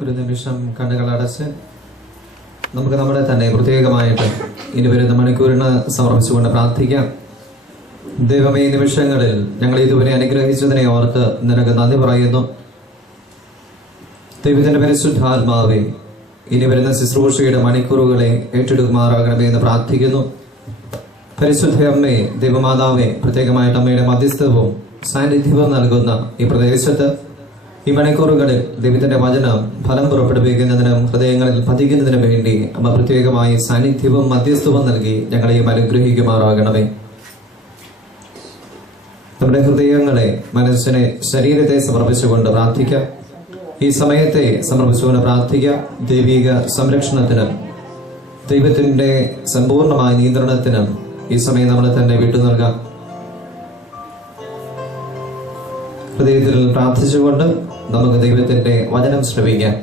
ഒരു നിമിഷം കണ്ണുകൾ അടച്ച് നമുക്ക് നമ്മളെ തന്നെ പ്രത്യേകമായിട്ട് ഇനി വരുന്ന മണിക്കൂറിന് സമർപ്പിച്ചുകൊണ്ട് പ്രാർത്ഥിക്കാം. ദൈവമേ, ഈ നിമിഷങ്ങളിൽ ഞങ്ങൾ ഇതുവരെ അനുഗ്രഹിച്ചതിനെ ഓർത്ത് നിനക്ക് നന്ദി പറയുന്നു. ദൈവത്തിന്റെ പരിശുദ്ധാത്മാവേ, ഇനി വരുന്ന ശുശ്രൂഷയുടെ മണിക്കൂറുകളെ ഏറ്റെടുക്കുമാറാകണമേ എന്ന് പ്രാർത്ഥിക്കുന്നു. പരിശുദ്ധ അമ്മേ, ദൈവമാതാവേ, പ്രത്യേകമായിട്ട് അമ്മയുടെ മധ്യസ്ഥവും സാന്നിധ്യവും നൽകുന്ന ഈ പ്രദേശത്ത് ഈ മണിക്കൂറുകളിൽ ദൈവത്തിന്റെ വചനം ഫലം പുറപ്പെടുവിക്കുന്നതിനും ഹൃദയങ്ങളിൽ പതിക്കുന്നതിനും വേണ്ടി അമ്മ പ്രത്യേകമായി സാന്നിധ്യവും മധ്യസ്ഥവും നൽകി ഞങ്ങളെയും അനുഗ്രഹിക്കുമാറാകണമേ. നമ്മുടെ ഹൃദയങ്ങളെ, മനസ്സിനെ, ശരീരത്തെ സമർപ്പിച്ചുകൊണ്ട് പ്രാർത്ഥിക്കാം. ഈ സമയത്തെ സമർപ്പിച്ചുകൊണ്ട് പ്രാർത്ഥിക്കാം. ദൈവിക സംരക്ഷണത്തിനും ദൈവത്തിന്റെ സമ്പൂർണമായ നിയന്ത്രണത്തിനും ഈ സമയം നമ്മളെ തന്നെ വിട്ടു നൽകാം. ഹൃദയത്തിൽ പ്രാർത്ഥിച്ചുകൊണ്ട് നമുക്ക് ദൈവത്തിന്റെ വചനം ശ്രവിക്കാം.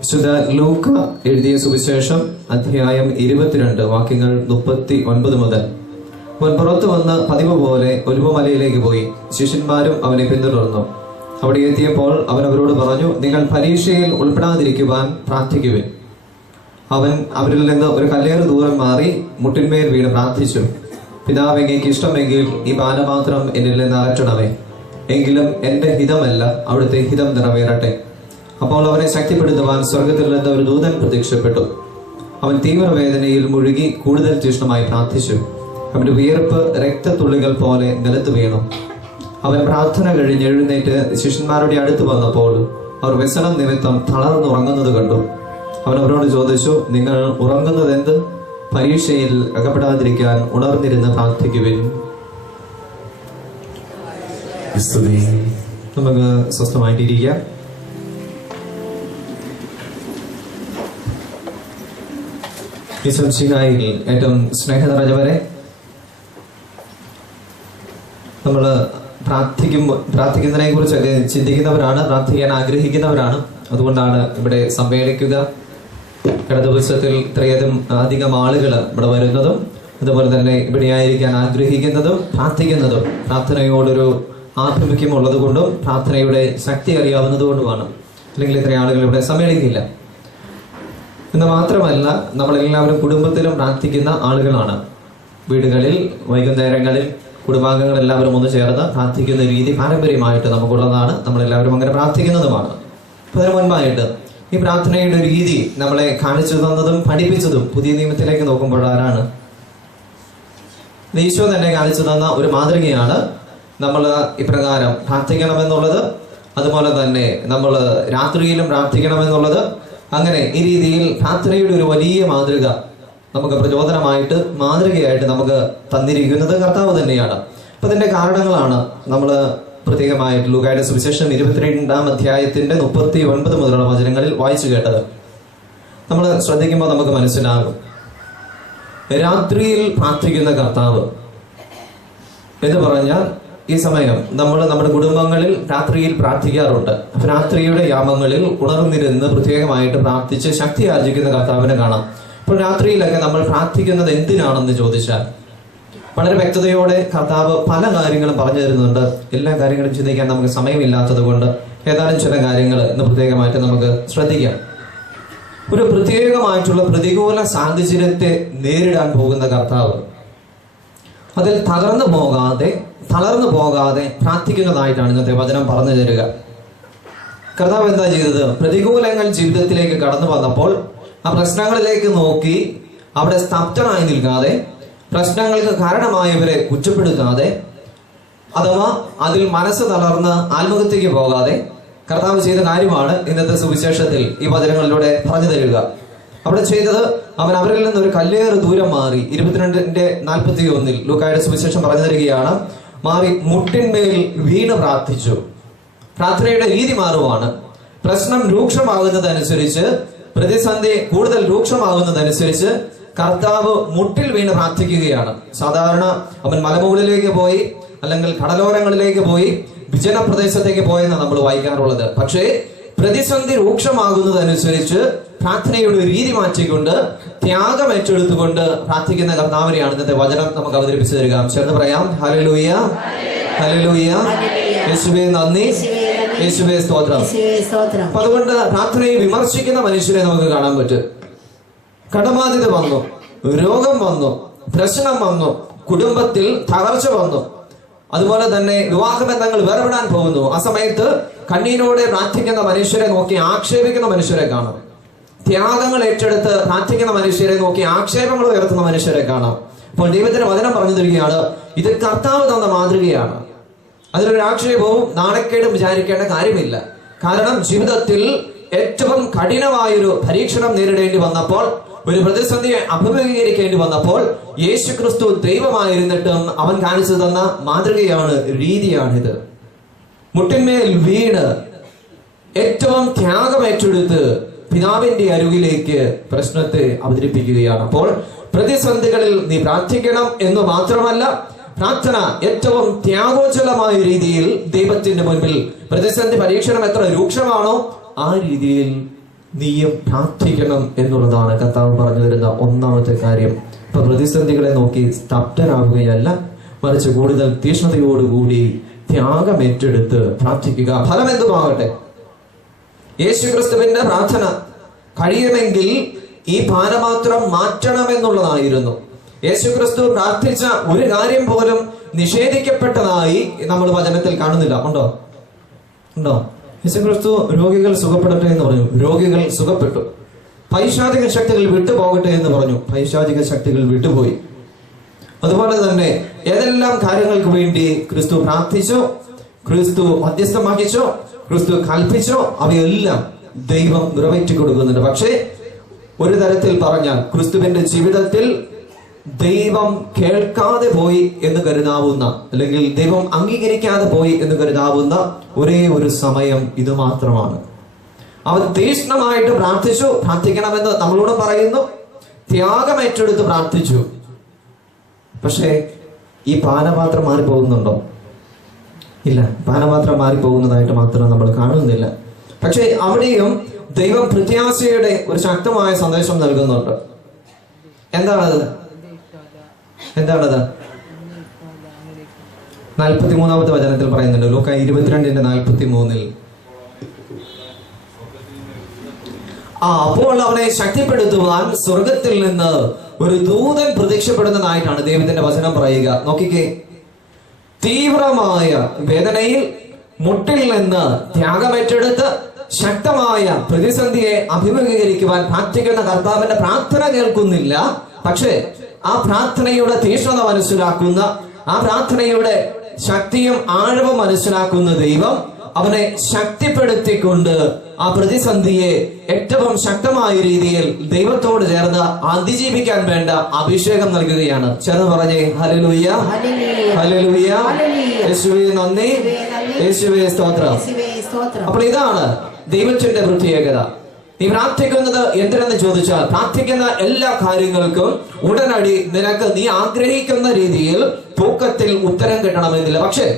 വിശുദ്ധ ലൂക്ക എഴുതിയ സുവിശേഷം അധ്യായം 22 വാക്യങ്ങൾ 39 മുതൽ. അവൻ പുറത്തു വന്ന് പതിവ് പോലെ ഒലിവുമലയിലേക്ക് പോയി. ശിഷ്യന്മാരും അവനെ പിന്തുടർന്നു. അവിടെ എത്തിയപ്പോൾ അവൻ അവരോട് പറഞ്ഞു, നിങ്ങൾ പരീക്ഷയിൽ ഉൾപ്പെടാതിരിക്കുവാൻ പ്രാർത്ഥിക്കുവിൻ. അവൻ അവരിൽ നിന്ന് ഒരു കല്ലേറ് ദൂരം മാറി മുട്ടിന്മേൽ വീണ് പ്രാർത്ഥിച്ചു, പിതാവ്, അങ്ങേക്ക് ഇഷ്ടമെങ്കിൽ ഈ പാനപാത്രം എന്നിൽ നിന്ന് അകറ്റണമേ, എങ്കിലും എന്റെ ഹിതമല്ല അവിടുത്തെ ഹിതം നിറവേറട്ടെ. അപ്പോൾ അവനെ ശക്തിപ്പെടുത്തുവാൻ സ്വർഗത്തിൽ നിന്ന് ഒരു ദൂതൻ പ്രത്യക്ഷപ്പെട്ടു. അവൻ തീവ്രവേദനയിൽ മുഴുകി കൂടുതൽ തീക്ഷ്ണമായി പ്രാർത്ഥിച്ചു. അവന്റെ വിയർപ്പ് രക്തത്തുള്ളികൾ പോലെ നിലത്ത് വീണു. അവൻ പ്രാർത്ഥന കഴിഞ്ഞ് എഴുന്നേറ്റ് ശിഷ്യന്മാരുടെ അടുത്ത് വന്നപ്പോൾ അവർ വ്യസനം നിമിത്തം തളർന്നുറങ്ങുന്നത് കണ്ടു. അവൻ അവരോട് ചോദിച്ചു, നിങ്ങൾ ഉറങ്ങുന്നത് എന്ത്? പരീക്ഷയിൽ അകപ്പെടാതിരിക്കാൻ ഉണർന്നിരുന്ന് പ്രാർത്ഥിക്കുവിൻ. നമുക്ക് സ്വസ്ഥമായിട്ടിരിക്കാം. ഈശ്വരൻ ഏറ്റവും സ്നേഹ നിറഞ്ഞവരെ, നമ്മൾ പ്രാർത്ഥിക്കുന്നതിനെ കുറിച്ചൊക്കെ ചിന്തിക്കുന്നവരാണ്, പ്രാർത്ഥിക്കാൻ ആഗ്രഹിക്കുന്നവരാണ്. അതുകൊണ്ടാണ് ഇവിടെ സമ്മേളിക്കുക. കഴിഞ്ഞ ദിവസത്തിൽ അധികം ആളുകൾ ഇവിടെ വരുന്നതും അതുപോലെ തന്നെ ഇവിടെ ആയിരിക്കാൻ ആഗ്രഹിക്കുന്നതും പ്രാർത്ഥിക്കുന്നതും പ്രാർത്ഥനയോടൊരു ആഭിമുഖ്യം ഉള്ളത് കൊണ്ടും പ്രാർത്ഥനയുടെ ശക്തി അറിയാവുന്നത് കൊണ്ടുമാണ്. അല്ലെങ്കിൽ ഇത്രയും ആളുകൾ ഇവിടെ സമ്മേളിക്കില്ല. എന്ന് മാത്രമല്ല, നമ്മളെല്ലാവരും കുടുംബത്തിലും പ്രാർത്ഥിക്കുന്ന ആളുകളാണ്. വീടുകളിൽ വൈകുന്നേരങ്ങളിൽ കുടുംബാംഗങ്ങൾ എല്ലാവരും ഒന്ന് ചേർന്ന് പ്രാർത്ഥിക്കുന്ന രീതി പാരമ്പര്യമായിട്ട് നമുക്കുള്ളതാണ്. നമ്മളെല്ലാവരും അങ്ങനെ പ്രാർത്ഥിക്കുന്നതുമാണ്. അപ്പൊ അതിന് മുൻപായിട്ട് ഈ പ്രാർത്ഥനയുടെ രീതി നമ്മളെ കാണിച്ചു തന്നതും പഠിപ്പിച്ചതും പുതിയ നിയമത്തിലേക്ക് നോക്കുമ്പോൾ ആരാണ്? ഈശോ തന്നെ കാണിച്ചു തന്ന ഒരു മാതൃകയാണ് നമ്മൾ ഇപ്രകാരം പ്രാർത്ഥിക്കണമെന്നുള്ളത്. അതുപോലെ തന്നെ നമ്മൾ രാത്രിയിലും പ്രാർത്ഥിക്കണമെന്നുള്ളത്. അങ്ങനെ ഈ രീതിയിൽ പ്രാർത്ഥനയുടെ ഒരു വലിയ മാതൃക നമുക്ക് പ്രചോദനമായിട്ട്, മാതൃകയായിട്ട് നമുക്ക് തന്നിരിക്കുന്നത് കർത്താവ് തന്നെയാണ്. അപ്പൊ അതിന്റെ കാരണങ്ങളാണ് നമ്മൾ പ്രത്യേകമായിട്ട് ലൂക്കായുടെ സുവിശേഷം 22-ാം അധ്യായത്തിന്റെ 39 മുതലുള്ള വചനങ്ങളിൽ വായിച്ചു കേട്ടത്. നമ്മൾ ശ്രദ്ധിക്കുമ്പോൾ നമുക്ക് മനസ്സിലാകും, രാത്രിയിൽ പ്രാർത്ഥിക്കുന്ന കർത്താവ് എന്ന് പറഞ്ഞാൽ ഈ സമയം നമ്മൾ നമ്മുടെ കുടുംബങ്ങളിൽ രാത്രിയിൽ പ്രാർത്ഥിക്കാറുണ്ട്. രാത്രിയുടെ യാമങ്ങളിൽ ഉണർന്നിരുന്ന് പ്രത്യേകമായിട്ട് പ്രാർത്ഥിച്ച് ശക്തി ആർജിക്കുന്ന കർത്താവിനെ കാണാം. ഇപ്പോൾ രാത്രിയിലൊക്കെ നമ്മൾ പ്രാർത്ഥിക്കുന്നത് എന്തിനാണെന്ന് ചോദിച്ചാൽ വളരെ വ്യക്തതയോടെ കർത്താവ് പല കാര്യങ്ങളും പറഞ്ഞു തരുന്നുണ്ട്. എല്ലാ കാര്യങ്ങളും ചിന്തിക്കാൻ നമുക്ക് സമയമില്ലാത്തത് കൊണ്ട് ഏതാനും ചില കാര്യങ്ങൾ ഇന്ന് പ്രത്യേകമായിട്ട് നമുക്ക് ശ്രദ്ധിക്കാം. ഒരു പ്രത്യേകമായിട്ടുള്ള പ്രതികൂല സാഹചര്യത്തെ നേരിടാൻ പോകുന്ന കർത്താവ് അതിൽ തളർന്നു പോകാതെ പ്രാർത്ഥിക്കുന്നതായിട്ടാണ് ഇന്നത്തെ വചനം പറഞ്ഞു തരിക. കർത്താവ് എന്താ ചെയ്തത്? പ്രതികൂലങ്ങൾ ജീവിതത്തിലേക്ക് കടന്നു വന്നപ്പോൾ ആ പ്രശ്നങ്ങളിലേക്ക് നോക്കി അവിടെ സ്തബ്ധനായി നിൽക്കാതെ, പ്രശ്നങ്ങൾക്ക് കാരണമായവരെ കുറ്റപ്പെടുത്താതെ, അഥവാ അതിൽ മനസ്സ് തളർന്ന് ആത്മഹത്യക്ക് പോകാതെ കർത്താവ് ചെയ്ത കാര്യമാണ് ഇന്നത്തെ സുവിശേഷത്തിൽ ഈ വചനങ്ങളിലൂടെ പറഞ്ഞു തരിക. അവിടെ ചെയ്തത്, അവൻ അവരിൽ നിന്ന് ഒരു കല്ലേറ് ദൂരം മാറി. 22:41 ലൂക്കായുടെ സുവിശേഷം പറഞ്ഞു തരികയാണ്, മാറി മുട്ടിന്മേൽ വീണ് പ്രാർത്ഥിച്ചു. പ്രാർത്ഥനയുടെ രീതി മാറുവാണ്. പ്രശ്നം രൂക്ഷമാകുന്നതനുസരിച്ച്, പ്രതിസന്ധി കൂടുതൽ രൂക്ഷമാകുന്നതനുസരിച്ച് കർത്താവ് മുട്ടിൽ വീണ് പ്രാർത്ഥിക്കുകയാണ്. സാധാരണ അവൻ മലമുകളിലേക്ക് പോയി, അല്ലെങ്കിൽ കടലോരങ്ങളിലേക്ക് പോയി, വിജന പ്രദേശത്തേക്ക് പോയെന്നാണ് നമ്മൾ വായിക്കാറുള്ളത്. പക്ഷേ പ്രതിസന്ധി രൂക്ഷമാകുന്നതനുസരിച്ച് പ്രാർത്ഥനയുടെ രീതി മാറ്റിക്കൊണ്ട്, ത്യാഗം ഏറ്റെടുത്തുകൊണ്ട് പ്രാർത്ഥിക്കുന്ന കർത്താവിനെയാണ് ഇന്നത്തെ വചനം നമുക്ക് അവതരിപ്പിച്ചു തരിക. ചേർന്ന് പറയാം, ഹല്ലേലൂയ, ഹല്ലേലൂയ, യേശുവേ നന്ദി, യേശുവേ സ്തോത്രം. അപ്പൊ അതുകൊണ്ട് പ്രാർത്ഥനയെ വിമർശിക്കുന്ന മനുഷ്യരെ നമുക്ക് കാണാൻ പറ്റും. കടബാധ്യത വന്നു, രോഗം വന്നു, പ്രശ്നം വന്നു, കുടുംബത്തിൽ തകർച്ച വന്നു, അതുപോലെ തന്നെ വിവാഹബന്ധങ്ങൾ വേർപെടാൻ പോകുന്നു. ആ സമയത്ത് കണ്ണീരോടെ പ്രാർത്ഥിക്കുന്ന മനുഷ്യരെ നോക്കി ആക്ഷേപിക്കുന്ന മനുഷ്യരെ കാണാം. ത്യാഗങ്ങൾ ഏറ്റെടുത്ത് പ്രാർത്ഥിക്കുന്ന മനുഷ്യരെ നോക്കി ആക്ഷേപങ്ങൾ ഉയർത്തുന്ന മനുഷ്യരെ കാണാം. അപ്പോൾ ദൈവത്തിന്റെ വചനം പറഞ്ഞു തരികയാണ്, ഇത് കർത്താവ് തന്ന മാതൃകയാണ്. അതിലൊരു ആക്ഷേപവും നാണക്കേടും വിചാരിക്കേണ്ട കാര്യമില്ല. കാരണം ജീവിതത്തിൽ ഏറ്റവും കഠിനമായൊരു പരീക്ഷണം നേരിടേണ്ടി വന്നപ്പോൾ, ഒരു പ്രതിസന്ധിയെ അഭിമുഖീകരിക്കേണ്ടി വന്നപ്പോൾ യേശു ക്രിസ്തു ദൈവമായിരുന്നിട്ടും അവൻ കാണിച്ചു തന്ന മാതൃകയാണ്, രീതിയാണിത്. മുട്ടിന്മേൽ വീണ് ഏറ്റവും ത്യാഗം ഏറ്റെടുത്ത് പിതാവിന്റെ അരുകിലേക്ക് പ്രശ്നത്തെ അവതരിപ്പിക്കുകയാണ്. അപ്പോൾ പ്രതിസന്ധികളിൽ നീ പ്രാർത്ഥിക്കണം എന്ന് മാത്രമല്ല, പ്രാർത്ഥന ഏറ്റവും ത്യാഗോജ്വലമായ രീതിയിൽ ദൈവത്തിന്റെ മുൻപിൽ, പ്രതിസന്ധി പരീക്ഷണം എത്ര രൂക്ഷമാണോ ആ രീതിയിൽ നീയും പ്രാർത്ഥിക്കണം എന്നുള്ളതാണ് കർത്താവ് പറഞ്ഞു വരുന്ന ഒന്നാമത്തെ കാര്യം. ഇപ്പൊ പ്രതിസന്ധികളെ നോക്കി സ്തബ്ധരാകുകയല്ല, മറിച്ച് കൂടുതൽ തീഷ്ണതയോടുകൂടി ത്യാഗം ഏറ്റെടുത്ത് പ്രാർത്ഥിക്കുക. ഫലം എന്തുമാകട്ടെ, യേശു ക്രിസ്തുവിന്റെ പ്രാർത്ഥന കഴിയുമെങ്കിൽ ഈ പാനപാത്രം മാറ്റണമെന്നുള്ളതായിരുന്നു. യേശു ക്രിസ്തു പ്രാർത്ഥിച്ച ഒരു കാര്യം പോലും നിഷേധിക്കപ്പെട്ടതായി നമ്മൾ വചനത്തിൽ കാണുന്നില്ല. ഉണ്ടോ? യേശു ക്രിസ്തു രോഗികൾ സുഖപ്പെടട്ടെ എന്ന് പറഞ്ഞു, രോഗികൾ സുഖപ്പെട്ടു. പൈശാചിക ശക്തികൾ വിട്ടുപോകട്ടെ എന്ന് പറഞ്ഞു, പൈശാചിക ശക്തികൾ വിട്ടുപോയി. അതുപോലെ തന്നെ ഏതെല്ലാം കാര്യങ്ങൾക്ക് വേണ്ടി ക്രിസ്തു പ്രാർത്ഥിച്ചോ, ക്രിസ്തു മധ്യസ്ഥം വഹിച്ചോ, ക്രിസ്തു കൽപ്പിച്ചോ, അവയെല്ലാം ദൈവം നിറവേറ്റി കൊടുക്കുന്നുണ്ട്. പക്ഷേ ഒരു തരത്തിൽ പറഞ്ഞാൽ ക്രിസ്തുവിന്റെ ജീവിതത്തിൽ ദൈവം കേൾക്കാതെ പോയി എന്ന് കരുതാവുന്ന, അല്ലെങ്കിൽ ദൈവം അംഗീകരിക്കാതെ പോയി എന്ന് കരുതാവുന്ന ഒരേ ഒരു സമയം ഇത് മാത്രമാണ്. അവൻ തീഷ്ണമായിട്ട് പ്രാർത്ഥിച്ചു, പ്രാർത്ഥിക്കണമെന്ന് നമ്മളോട് പറയുന്നു, ത്യാഗം ഏറ്റെടുത്ത് പ്രാർത്ഥിച്ചു. പക്ഷേ ഈ പാനപാത്രം മാറിപ്പോകുന്നുണ്ടോ? ഇല്ല, പാനപാത്രം മാറിപ്പോകുന്നതായിട്ട് മാത്രം നമ്മൾ കാണുന്നില്ല. പക്ഷെ അവിടെയും ദൈവം പ്രത്യാശയുടെ ഒരു ശക്തമായ സന്ദേശം നൽകുന്നുണ്ട്. എന്താണത്? 43-ാമത്തെ വചനത്തിൽ പറയുന്നുണ്ട്, ലൂക്ക 22:43. അപ്പോൾ അവനെ ശക്തിപ്പെടുത്തുവാൻ സ്വർഗത്തിൽ നിന്ന് ഒരു ദൂതൻ പ്രത്യക്ഷപ്പെടുന്നതായിട്ടാണ് ദൈവത്തിന്റെ വചനം പറയുക. നോക്കിക്കേ, തീവ്രമായ വേദനയിൽ മുട്ടിൽ നിന്ന് ത്യാഗമേറ്റെടുത്ത് ശക്തമായ പ്രതിസന്ധിയെ അഭിമുഖീകരിക്കുവാൻ പ്രാർത്ഥിക്കുന്ന കർത്താവിന്റെ പ്രാർത്ഥന കേൾക്കുന്നില്ല. പക്ഷേ ആ പ്രാർത്ഥനയുടെ തീഷ്ണത മനസ്സിലാക്കുന്ന, ആ പ്രാർത്ഥനയുടെ ശക്തിയും ആഴവും മനസ്സിലാക്കുന്ന ദൈവം അവനെ ശക്തിപ്പെടുത്തിക്കൊണ്ട് ആ പ്രതിസന്ധിയെ ഏറ്റവും ശക്തമായ രീതിയിൽ ദൈവത്തോട് ചേർന്ന് അതിജീവിക്കാൻ വേണ്ട അഭിഷേകം നൽകുകയാണ്. ചേർന്ന് പറഞ്ഞേ ഹല്ലേലൂയ, ഹല്ലേലൂയ, യേശുവേ നന്ദി, യേശുവേ സ്തോത്രം. അപ്പോൾ ഇതാണ് ദൈവത്തിന്റെ പ്രത്യേകത. നീ പ്രാർത്ഥിക്കുന്നത് എന്തിനെന്ന് ചോദിച്ചാൽ, പ്രാർത്ഥിക്കുന്ന എല്ലാ കാര്യങ്ങൾക്കും ഉടനടി നിനക്ക് നീ ആഗ്രഹിക്കുന്ന രീതിയിൽ തൂക്കത്തിൽ ഉത്തരം കിട്ടണമെന്നില്ല. പക്ഷേ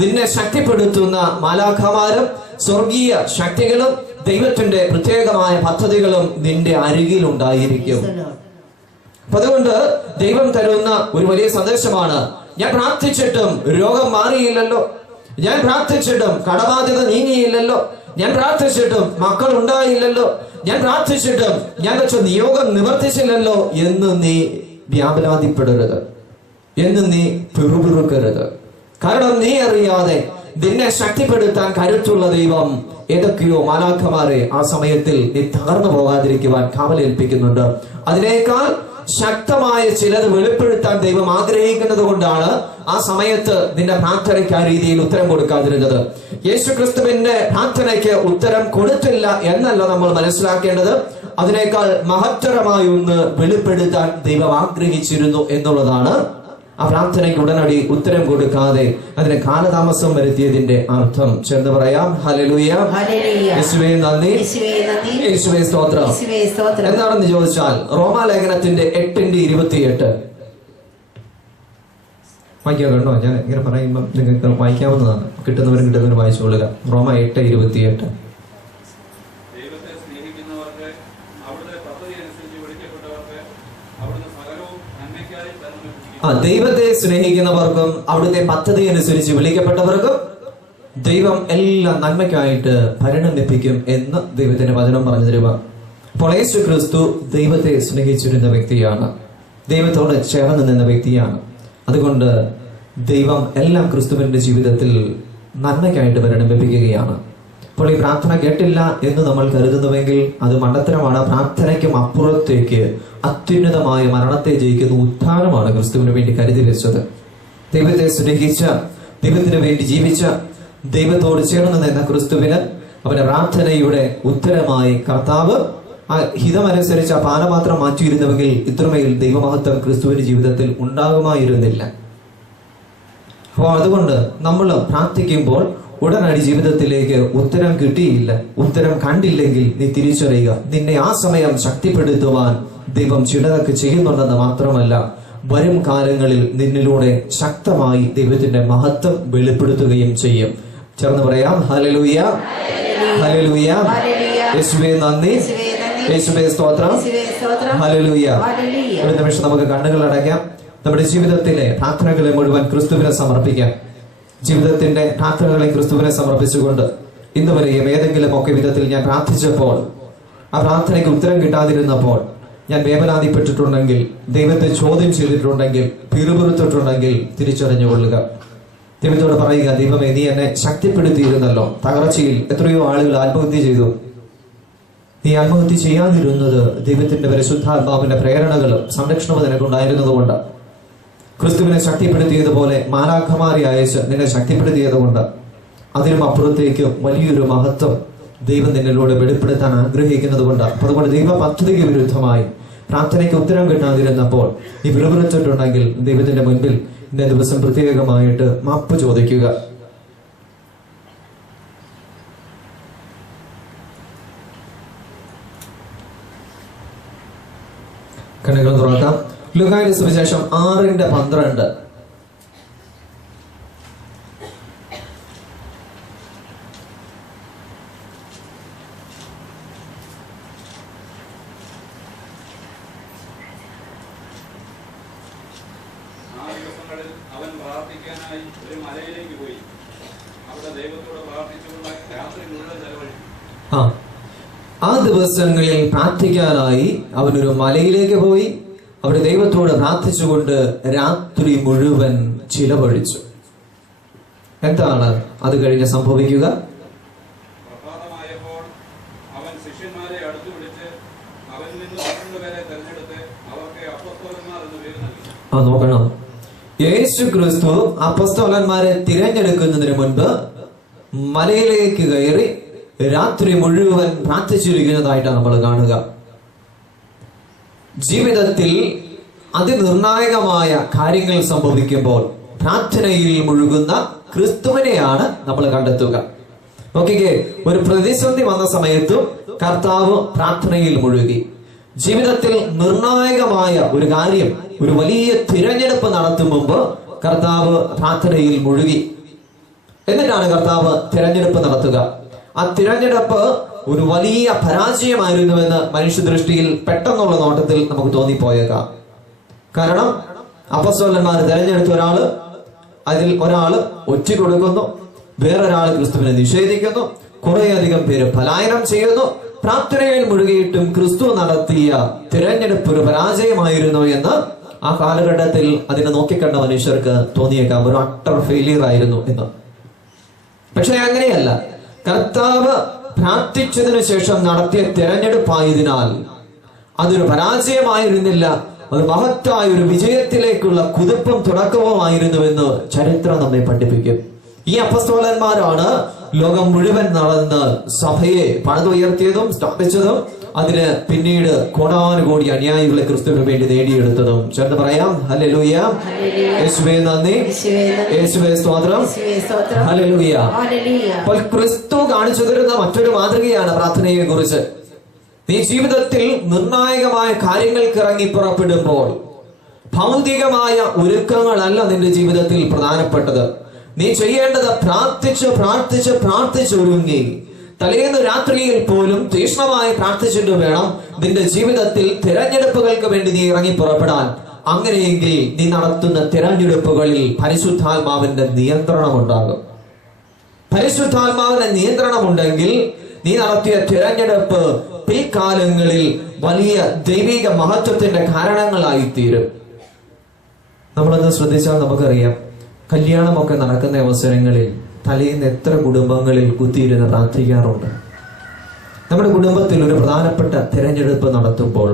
നിന്നെ ശക്തിപ്പെടുത്തുന്ന മാലാഖമാരും സ്വർഗീയ ശക്തികളും ദൈവത്തിന്റെ പ്രത്യേകമായ പദ്ധതികളും നിന്റെ അരികിൽ ഉണ്ടായിരിക്കും. അപ്പൊ അതുകൊണ്ട് ദൈവം തരുന്ന ഒരു വലിയ സന്ദേശമാണ്, ഞാൻ പ്രാർത്ഥിച്ചിട്ടും രോഗം മാറിയില്ലല്ലോ, ഞാൻ പ്രാർത്ഥിച്ചിട്ടും കടബാധ്യത നീങ്ങിയില്ലല്ലോ, ഞാൻ പ്രാർത്ഥിച്ചിട്ടും മക്കൾ ഉണ്ടായില്ലല്ലോ, ഞാൻ പ്രാർത്ഥിച്ചിട്ടും ഞാൻ വെച്ച നിയോഗം നിവർത്തിച്ചില്ലല്ലോ എന്ന് നീ വ്യാപലാതിപ്പെടരുത്, എന്ന് നീ പിറുപിറുക്കരുത്. കാരണം നീ അറിയാതെ നിന്നെ ശക്തിപ്പെടുത്താൻ കരുത്തുള്ള ദൈവം ഏതൊക്കെയോ മാലാഖമാരെ ആ സമയത്തിൽ നീ തകർന്നു പോകാതിരിക്കുവാൻ കാവലേൽപ്പിക്കുന്നുണ്ട്. അതിനേക്കാൾ ശക്തമായ ചിലത് വെളിപ്പെടുത്താൻ ദൈവം ആഗ്രഹിക്കുന്നത് കൊണ്ടാണ് ആ സമയത്ത് നിന്റെ പ്രാർത്ഥനയ്ക്ക് ആ രീതിയിൽ ഉത്തരം കൊടുക്കാതിരുന്നത്. യേശു ക്രിസ്തുവിന്റെ പ്രാർത്ഥനയ്ക്ക് ഉത്തരം കൊടുത്തില്ല എന്നല്ല നമ്മൾ മനസ്സിലാക്കേണ്ടത്, അതിനേക്കാൾ മഹത്തരമായ ഒന്ന് വെളിപ്പെടുത്താൻ ദൈവം ആഗ്രഹിച്ചിരുന്നു എന്നുള്ളതാണ് ആ പ്രാർത്ഥനയ്ക്ക് ഉടനടി ഉത്തരം കൊടുക്കാതെ അതിന് കാലതാമസം വരുത്തിയതിന്റെ അർത്ഥം. ചേർന്ന് പറയാം ഹല്ലേലൂയ, യേശുവേ നന്ദി, യേശുവേ സ്തോത്രം. എന്താണെന്ന് ചോദിച്ചാൽ റോമാലേഖനത്തിന്റെ 8:28 വായിക്കാൻ കണ്ടോ? ഞാൻ ഇങ്ങനെ പറയുമ്പോൾ നിങ്ങൾക്ക് വായിക്കാവുന്നതാണ്, കിട്ടുന്നവരും കിട്ടുന്നവരും വായിച്ചുകൊള്ളുക. റോമ 8:28. ദൈവത്തെ സ്നേഹിക്കുന്നവർക്കും അവിടുത്തെ പദ്ധതി അനുസരിച്ച് വിളിക്കപ്പെട്ടവർക്കും ദൈവം എല്ലാം നന്മയ്ക്കായിട്ട് പരിണമിപ്പിക്കും എന്ന് ദൈവത്തിന്റെ വചനം പറഞ്ഞു തരുക. അപ്പോൾ യേശു ക്രിസ്തു ദൈവത്തെ സ്നേഹിച്ചിരുന്ന വ്യക്തിയാണ്, ദൈവത്തോട് ചേർന്ന് നിന്ന വ്യക്തിയാണ്. അതുകൊണ്ട് ദൈവം എല്ലാം ക്രിസ്തുവിന്റെ ജീവിതത്തിൽ നന്മയ്ക്കായിട്ട് പരിണമിപ്പിക്കുകയാണ്. അപ്പോൾ ഈ പ്രാർത്ഥന കേട്ടില്ല എന്ന് നമ്മൾ കരുതുന്നുവെങ്കിൽ അത് മണ്ടത്തരമാണ്. പ്രാർത്ഥനയ്ക്കും അപ്പുറത്തേക്ക് അത്യുന്നതമായ മരണത്തെ ജയിക്കുന്ന ഉത്ഥാനമാണ് ക്രിസ്തുവിന് വേണ്ടി കരുതി വെച്ചത്. ദൈവത്തെ സ്നേഹിച്ച, ദൈവത്തിന് വേണ്ടി ജീവിച്ച, ദൈവത്തോട് ചേർന്ന് നിന്ന ക്രിസ്തുവിന് അവന്റെ പ്രാർത്ഥനയുടെ ഉത്തരമായി കർത്താവ് ആ ഹിതമനുസരിച്ച് ആ പാനപാത്രം മാറ്റിയിരുന്നുവെങ്കിൽ ഇത്രമേൽ ദൈവമഹത്വം ക്രിസ്തുവിന്റെ ജീവിതത്തിൽ ഉണ്ടാകുമായിരുന്നില്ല. അപ്പോൾ അതുകൊണ്ട് നമ്മൾ പ്രാർത്ഥിക്കുമ്പോൾ ഉടനടി ജീവിതത്തിലേക്ക് ഉത്തരം കിട്ടിയില്ല, ഉത്തരം കണ്ടില്ലെങ്കിൽ നീ തിരിച്ചറിയുക, നിന്നെ ആ സമയം ശക്തിപ്പെടുത്തുവാൻ ദൈവം ചിലതൊക്കെ ചെയ്യുന്നുണ്ടെന്ന് മാത്രമല്ല, വരും കാലങ്ങളിൽ നിന്നിലൂടെ ശക്തമായി ദൈവത്തിന്റെ മഹത്വം വെളിപ്പെടുത്തുകയും ചെയ്യും. ചേർന്ന് പറയാം, ഹല്ലേലൂയ, ഹല്ലേലൂയ, യേശുവേ നന്ദി, യേശുവേ സ്തോത്രം, ഹല്ലേലൂയ. ഒരു നിമിഷം നമുക്ക് കണ്ണുകൾ അടയ്ക്കാം. നമ്മുടെ ജീവിതത്തിലെ പ്രാർത്ഥനകളെ മുഴുവൻ ക്രിസ്തുവിനെ സമർപ്പിക്കാം. ജീവിതത്തിന്റെ പ്രാർത്ഥനകളെ ക്രിസ്തുവിനെ സമർപ്പിച്ചുകൊണ്ട് ഇന്ന് വരെയും ഏതെങ്കിലും ഒക്കെ വിധത്തിൽ ഞാൻ പ്രാർത്ഥിച്ചപ്പോൾ ആ പ്രാർത്ഥനയ്ക്ക് ഉത്തരം കിട്ടാതിരുന്നപ്പോൾ ഞാൻ വേവലാതിപ്പെട്ടിട്ടുണ്ടെങ്കിൽ, ദൈവത്തെ ചോദ്യം ചെയ്തിട്ടുണ്ടെങ്കിൽ, പിറുപിറുത്തിട്ടുണ്ടെങ്കിൽ തിരിച്ചറിഞ്ഞുകൊള്ളുക. ദൈവത്തോട് പറയുക, ദൈവമേ നീ എന്നെ ശക്തിപ്പെടുത്തിയിരുന്നല്ലോ. തകർച്ചയിൽ എത്രയോ ആളുകൾ ആത്മഹത്യ ചെയ്തു. നീ ആത്മഹത്യ ചെയ്യാതിരുന്നത് ദൈവത്തിന്റെ പരിശുദ്ധാത്മാവിന്റെ പ്രേരണകളും സംരക്ഷണവും നിനക്കുണ്ടായിരുന്നതുകൊണ്ട്, ക്രിസ്തുവിനെ ശക്തിപ്പെടുത്തിയതുപോലെ മാലാഖമാരെ അയച്ച് നിന്നെ ശക്തിപ്പെടുത്തിയതുകൊണ്ട്, അതിനും അപ്പുറത്തേക്ക് വലിയൊരു മഹത്വം ദൈവം നിന്നിലൂടെ വെളിപ്പെടുത്താൻ ആഗ്രഹിക്കുന്നത് കൊണ്ട്, അതുകൊണ്ട് ദൈവ പദ്ധതിക്ക് വിരുദ്ധമായി പ്രാർത്ഥനയ്ക്ക് ഉത്തരം കിട്ടാതിരുന്നപ്പോൾ ഈ വിളിവിളിച്ചിട്ടുണ്ടെങ്കിൽ ദൈവത്തിന്റെ മുൻപിൽ ഇന്നേ ദിവസം പ്രത്യേകമായിട്ട് മാപ്പ് ചോദിക്കുക. കണ്ണുകൾ തുറക്കാം. ലൂക്കായുടെ സുവിശേഷം 6:12. അവൻ പ്രാർത്ഥിക്കാനായി ഒരു മലയിലേക്ക് പോയി. അവിടെ ദൈവത്തോട് പ്രാർത്ഥിച്ചുകൊണ്ട് രാത്രി മുഴുവൻ ചെലവഴിച്ചു. ആ ദിവസങ്ങളിൽ പ്രാർത്ഥിക്കാനായി അവനൊരു മലയിലേക്ക് പോയി. അവിടെ ദൈവത്തോട് പ്രാർത്ഥിച്ചുകൊണ്ട് രാത്രി മുഴുവൻ ചിലവഴിച്ചു. എന്താണ് അത് കഴിഞ്ഞ് സംഭവിക്കുക? പ്രഭാതമായപ്പോൾ അവൻ ശിഷ്യന്മാരെ അടുത്തു വിളിച്ച് അവനിൽ നിന്ന് 12 പേരെ തെരഞ്ഞെടുത്ത് അവർക്ക് അപ്പോസ്തലന്മാർ എന്ന് പേര് നൽകി. നോക്കണം, യേശു ക്രിസ്തു അപ്പോസ്തലന്മാരെ തിരഞ്ഞെടുക്കുന്നതിന് മുൻപ് മലയിലേക്ക് കയറി രാത്രി മുഴുവൻ പ്രാർത്ഥിച്ചിരിക്കുന്നതായിട്ടാണ് നമ്മൾ കാണുക. ജീവിതത്തിൽ അതിനിർണായകമായ കാര്യങ്ങൾ സംഭവിക്കുമ്പോൾ പ്രാർത്ഥനയിൽ മുഴുകുന്ന ക്രിസ്തുവിനെയാണ് നമ്മൾ കണ്ടെത്തുക. നോക്കിക്കേ, ഒരു പ്രതിസന്ധി വന്ന സമയത്തും കർത്താവ് പ്രാർത്ഥനയിൽ മുഴുകി. ജീവിതത്തിൽ നിർണായകമായ ഒരു കാര്യം, ഒരു വലിയ തിരഞ്ഞെടുപ്പ് നടത്തും മുമ്പ് കർത്താവ് പ്രാർത്ഥനയിൽ മുഴുകി. എന്നിട്ടാണ് കർത്താവ് തിരഞ്ഞെടുപ്പ് നടത്തുക. ആ തിരഞ്ഞെടുപ്പ് ഒരു വലിയ പരാജയമായിരുന്നുവെന്ന് മനുഷ്യദൃഷ്ടിയിൽ പെട്ടെന്നുള്ള നോട്ടത്തിൽ നമുക്ക് തോന്നിപ്പോയേക്കാം. കാരണം അപ്പോസ്തലന്മാർ തിരഞ്ഞെടുത്ത അതിൽ ഒരാള് ഒറ്റ കൊടുക്കുന്നു, വേറൊരാൾ ക്രിസ്തുവിനെ നിഷേധിക്കുന്നു, കുറേയധികം പേര് പലായനം ചെയ്യുന്നു. പ്രാർത്ഥനയിൽ മുഴുകിയിട്ടും ക്രിസ്തു നടത്തിയ തിരഞ്ഞെടുപ്പ് ഒരു പരാജയമായിരുന്നു എന്ന് ആ കാലഘട്ടത്തിൽ അതിനെ നോക്കിക്കണ്ട മനുഷ്യർക്ക് തോന്നിയേക്കാം, ഒരു അട്ടർ ഫെയിലിയർ ആയിരുന്നു എന്ന്. പക്ഷെ അങ്ങനെയല്ല. കർത്താവ് പ്രാർത്ഥിച്ചതിനു ശേഷം നടത്തിയ തിരഞ്ഞെടുപ്പായതിനാൽ അതൊരു പരാജയമായിരുന്നില്ല, അത് മഹത്തായ ഒരു വിജയത്തിലേക്കുള്ള കുതിപ്പും തുടക്കവുമായിരുന്നുവെന്ന് ചരിത്രം നമ്മെ പഠിപ്പിക്കും. ഈ അപ്പോസ്തലന്മാരാണ് ലോകം മുഴുവൻ നടന്ന് സഭയെ പണിതുയർത്തിയതും സ്ഥാപിച്ചതും അതിന് പിന്നീട് കോടാനുകോടി അനുയായികളെ ക്രിസ്തുവിന് വേണ്ടി നേടിയെടുത്തതും. ചേർന്ന് പറയാം, ഹല്ലേലൂയ, യേശുവേ നന്ദി, യേശുവേ സ്തോത്രം, ഹല്ലേലൂയ. അപ്പോൾ ക്രിസ്തു കാണിച്ചു തരുന്ന മറ്റൊരു മാതൃകയാണ് പ്രാർത്ഥനയെ കുറിച്ച്. നീ ജീവിതത്തിൽ നിർണായകമായ കാര്യങ്ങൾക്ക് ഇറങ്ങി പുറപ്പെടുമ്പോൾ ഭൗതികമായ ഒരുക്കങ്ങളല്ല നിന്റെ ജീവിതത്തിൽ പ്രധാനപ്പെട്ടത്. നീ ചെയ്യേണ്ടത് പ്രാർത്ഥിച്ച് പ്രാർത്ഥിച്ച് പ്രാർത്ഥിച്ചൊരുങ്ങി തലേന്ന് രാത്രിയിൽ പോലും തീക്ഷ്ണമായി പ്രാർത്ഥിച്ചിട്ട് വേണം നിന്റെ ജീവിതത്തിൽ തിരഞ്ഞെടുപ്പുകൾക്ക് വേണ്ടി നീ ഇറങ്ങി പുറപ്പെടാൻ. അങ്ങനെയെങ്കിൽ നീ നടത്തുന്ന തിരഞ്ഞെടുപ്പുകളിൽ പരിശുദ്ധാത്മാവിന്റെ നിയന്ത്രണം ഉണ്ടാകും. പരിശുദ്ധാത്മാവിന്റെ നിയന്ത്രണമുണ്ടെങ്കിൽ നീ നടത്തിയ തിരഞ്ഞെടുപ്പ് പിൽക്കാലങ്ങളിൽ വലിയ ദൈവിക മഹത്വത്തിന്റെ കാരണങ്ങളായിത്തീരും. നമ്മളൊന്ന് ശ്രദ്ധിച്ചാൽ നമുക്കറിയാം, കല്യാണമൊക്കെ നടക്കുന്ന അവസരങ്ങളിൽ തലേന്ന് എത്ര കുടുംബങ്ങളിൽ കുത്തിയിരുന്ന് പ്രാർത്ഥിക്കാറുണ്ട്. നമ്മുടെ കുടുംബത്തിൽ ഒരു പ്രധാനപ്പെട്ട തിരഞ്ഞെടുപ്പ് നടത്തുമ്പോൾ,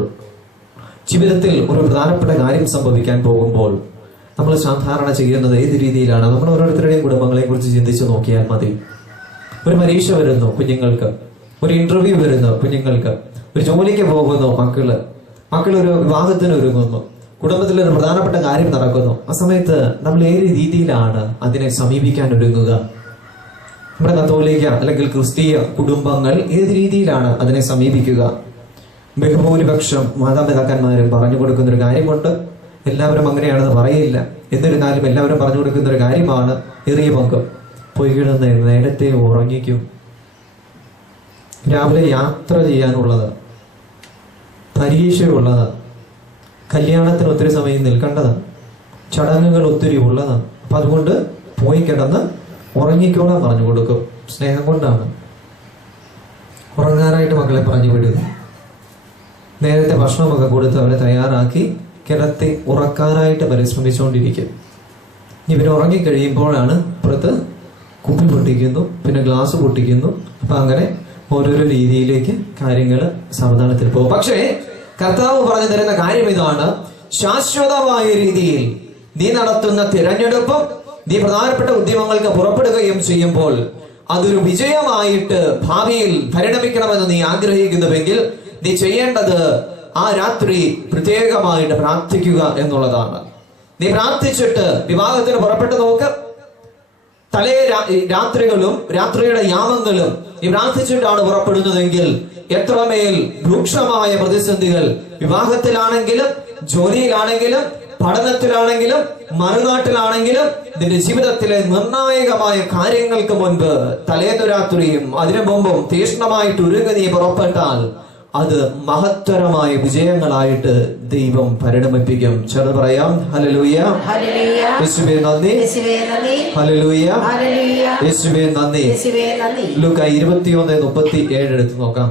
ജീവിതത്തിൽ ഒരു പ്രധാനപ്പെട്ട കാര്യം സംഭവിക്കാൻ പോകുമ്പോൾ നമ്മൾ സാധാരണ ചെയ്യുന്നത് ഏത് രീതിയിലാണ്? നമ്മൾ ഓരോരുത്തരുടെയും കുടുംബങ്ങളെ കുറിച്ച് ചിന്തിച്ച് നോക്കിയാൽ മതി. ഒരു പരീക്ഷ വരുന്നു കുഞ്ഞുങ്ങൾക്ക്, ഒരു ഇന്റർവ്യൂ വരുന്നു കുഞ്ഞുങ്ങൾക്ക്, ഒരു ജോലിക്ക് പോകുന്നു മക്കൾ ഒരു വിവാഹത്തിന് ഒരുങ്ങുന്നു, കുടുംബത്തിൽ ഒരു പ്രധാനപ്പെട്ട കാര്യം നടക്കുന്നു. ആ സമയത്ത് നമ്മൾ ഏത് രീതിയിലാണ് അതിനെ സമീപിക്കാൻ ഒരുങ്ങുക? നമ്മുടെ കത്തോലിക്ക അല്ലെങ്കിൽ ക്രിസ്തീയ കുടുംബങ്ങൾ ഏത് രീതിയിലാണ് അതിനെ സമീപിക്കുക? ബഹുഭൂരിപക്ഷം മാതാപിതാക്കന്മാരും പറഞ്ഞു കൊടുക്കുന്ന ഒരു കാര്യമുണ്ട്. എല്ലാവരും അങ്ങനെയാണെന്ന് പറയില്ല, എന്നിരുന്നാലും എല്ലാവരും പറഞ്ഞു കൊടുക്കുന്ന ഒരു കാര്യമാണ് ഏറിയ പങ്കും പോയി കിടന്ന് നേരത്തെ ഉറങ്ങിക്കും. രാവിലെ യാത്ര ചെയ്യാനുള്ളത്, പരീക്ഷയുള്ളത്, കല്യാണത്തിന് ഒത്തിരി സമയം നിൽക്കേണ്ടതാണ്, ചടങ്ങുകൾ ഒത്തിരി ഉള്ളതാണ്. അപ്പൊ അതുകൊണ്ട് പോയി കിടന്ന് ഉറങ്ങിക്കോളാൻ പറഞ്ഞു കൊടുക്കും. സ്നേഹം കൊണ്ടാണ് ഉറങ്ങാനായിട്ട് മക്കളെ പറഞ്ഞു വിടുക. നേരത്തെ ഭക്ഷണമൊക്കെ കൊടുത്ത് അവരെ തയ്യാറാക്കി കിടത്തി ഉറക്കാനായിട്ട് പരിശ്രമിച്ചുകൊണ്ടിരിക്കും. ഇവർ ഉറങ്ങിക്കഴിയുമ്പോഴാണ് പുറത്ത് കുപ്പി പൊട്ടിക്കുന്നു, പിന്നെ ഗ്ലാസ് പൊട്ടിക്കുന്നു. അപ്പൊ അങ്ങനെ ഓരോരോ രീതിയിലേക്ക് കാര്യങ്ങൾ സാവധാനത്തിൽ പോകും. പക്ഷേ കർത്താവ് പറഞ്ഞു തരുന്ന കാര്യം ഇതാണ്: ശാശ്വതമായ രീതിയിൽ നീ നടത്തുന്ന തിരഞ്ഞെടുപ്പും നീ പ്രധാനപ്പെട്ട ഉദ്യമങ്ങൾക്ക് പുറപ്പെടുകയും ചെയ്യുമ്പോൾ അതൊരു വിജയമായിട്ട് ഭാവിയിൽ പരിണമിക്കണമെന്ന് നീ ആഗ്രഹിക്കുന്നുവെങ്കിൽ നീ ചെയ്യേണ്ടത് ആ രാത്രി പ്രത്യേകമായിട്ട് പ്രാർത്ഥിക്കുക എന്നുള്ളതാണ്. നീ പ്രാർത്ഥിച്ചിട്ട് വിവാഹത്തിന് പുറപ്പെട്ടു നോക്ക്. തലേ രാത്രികളും രാത്രിയുടെ യാമങ്ങളും നീ പ്രാർത്ഥിച്ചിട്ടാണ് പുറപ്പെടുന്നതെങ്കിൽ എത്രമേൽ രൂക്ഷമായ പ്രതിസന്ധികൾ വിവാഹത്തിലാണെങ്കിലും ജോലിയിലാണെങ്കിലും പഠനത്തിലാണെങ്കിലും മറുനാട്ടിലാണെങ്കിലും നിന്റെ ജീവിതത്തിലെ നിർണായകമായ കാര്യങ്ങൾക്ക് മുൻപ് തലേന്നു രാത്രിയും അതിനു മുമ്പും തീക്ഷ്ണമായിട്ട് ഒരുങ്ങി നീ പുറപ്പെട്ടാൽ അത് മഹത്തരമായ വിജയങ്ങളായിട്ട് ദൈവം പരിണമിപ്പിക്കും. ചേർന്ന് പറയാം ഹല്ലേലൂയ, യേശുവേ നന്ദി, ഹല്ലേലൂയ, യേശുവേ നന്ദി. ലൂക്ക 21:37 എടുത്ത് നോക്കാം.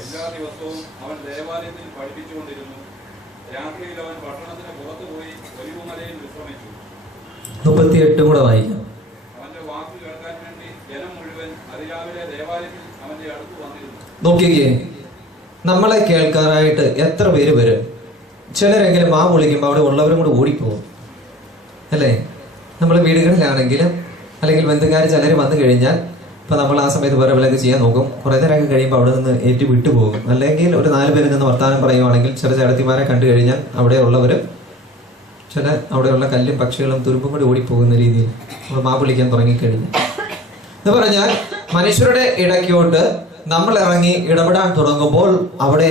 എല്ലാ ദിവസവും അവൻ ദേവാലയത്തിൽ പഠിപ്പിച്ചുകൊണ്ടിരുന്നു. രാത്രിയിൽ അവൻ പട്ടണത്തിന് പുറത്തുപോയി ഒലിവുമലയിൽ വിശ്രമിച്ചു. 38 കൂടെ വായിക്കാം. അവന്റെ വാക്ക് കേൾക്കാൻ വേണ്ടി ജനം മുഴുവൻ അതിരാവിലെ ദേവാലയത്തിൽ അവന്റെ അടുത്ത് വന്നിരുന്നു. നോക്കിക്കേ, നമ്മളെ കേൾക്കാനായിട്ട് എത്ര പേര് വരും? ചിലരെങ്കിലും ആ വിളിക്കുമ്പോൾ അവിടെ ഉള്ളവരും കൂടെ ഓടിപ്പോകും അല്ലേ? നമ്മൾ വീടുകളിലാണെങ്കിലും അല്ലെങ്കിൽ ബന്ധുക്കാർ ചിലർ വന്നു കഴിഞ്ഞാൽ ഇപ്പൊ നമ്മൾ ആ സമയത്ത് വേറെ വിലക്ക് ചെയ്യാൻ നോക്കും. കുറെ നേരമൊക്കെ കഴിയുമ്പോൾ അവിടെ നിന്ന് ഏറ്റു വിട്ടുപോകും. അല്ലെങ്കിൽ ഒരു 4 പേരിൽ നിന്ന് വർത്താനം പറയുവാണെങ്കിൽ ചില ചേട്ടത്തിമാരെ കണ്ടു കഴിഞ്ഞാൽ അവിടെയുള്ളവർ ചില അവിടെയുള്ള കല്ലും പക്ഷികളും തുരുമ്പും കൂടി ഓടിപ്പോകുന്ന രീതിയിൽ നമ്മൾ മാ വിളിക്കാൻ തുടങ്ങിക്കഴിഞ്ഞു എന്ന് പറഞ്ഞാൽ മനുഷ്യരുടെ ഇടയ്ക്കോട്ട് നമ്മൾ ഇറങ്ങി ഇടപെടാൻ തുടങ്ങുമ്പോൾ അവിടെ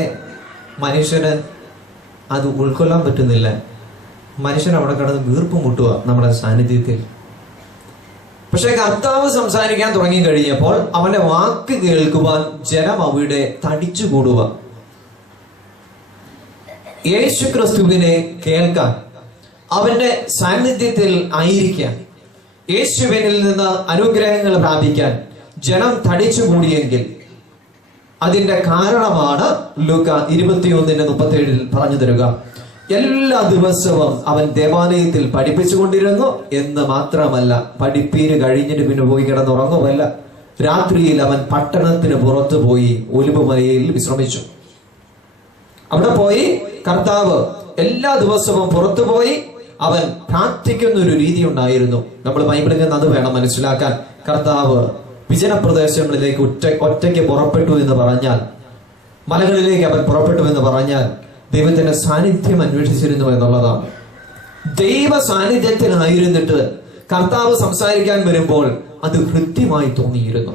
മനുഷ്യന് അത് ഉൾക്കൊള്ളാൻ പറ്റുന്നില്ല. മനുഷ്യൻ അവിടെ കിടന്ന് വീർപ്പ് മുട്ടുക നമ്മുടെ സാന്നിധ്യത്തിൽ. പക്ഷെ കർത്താവ് സംസാരിക്കാൻ തുടങ്ങി കഴിഞ്ഞപ്പോൾ അവന്റെ വാക്ക് കേൾക്കുവാൻ ജനം അവിടെ തടിച്ചുകൂടുക. യേശു ക്രിസ്തുവിനെ കേൾക്കാൻ, അവന്റെ സാന്നിധ്യത്തിൽ ആയിരിക്കാൻ, യേശുവിനിൽ നിന്ന് അനുഗ്രഹങ്ങൾ പ്രാപിക്കാൻ ജനം തടിച്ചുകൂടിയെങ്കിൽ അതിന്റെ കാരണമാണ് ലൂക്ക 21:37 പറഞ്ഞു തരിക. എല്ലാ ദിവസവും അവൻ ദേവാലയത്തിൽ പഠിപ്പിച്ചുകൊണ്ടിരുന്നു എന്ന് മാത്രമല്ല, പഠിപ്പീര് കഴിഞ്ഞിട്ട് പിന്നെ പോയി കിടന്നുറങ്ങുമല്ല. രാത്രിയിൽ അവൻ പട്ടണത്തിന് പുറത്തു പോയി ഒലിവുമലയിൽ വിശ്രമിച്ചു. അവിടെ പോയി കർത്താവ് എല്ലാ ദിവസവും പുറത്തുപോയി അവൻ പ്രാർത്ഥിക്കുന്ന ഒരു രീതി ഉണ്ടായിരുന്നു. നമ്മൾ ബൈബിളിൽ നിന്ന് അത് വേണം മനസ്സിലാക്കാൻ. കർത്താവ് വിജനപ്രദേശങ്ങളിലേക്ക് ഒറ്റയ്ക്ക് പുറപ്പെട്ടു എന്ന് പറഞ്ഞാൽ, മലകളിലേക്ക് അവൻ പുറപ്പെട്ടു എന്ന് പറഞ്ഞാൽ ദൈവത്തിന്റെ സാന്നിധ്യം അന്വേഷിച്ചിരുന്നു എന്നുള്ളതാണ്. ദൈവ സാന്നിധ്യത്തിലായിരുന്നിട്ട് കർത്താവ് സംസാരിക്കാൻ വരുമ്പോൾ അത് ഹൃദ്യമായി തോന്നിയിരുന്നു.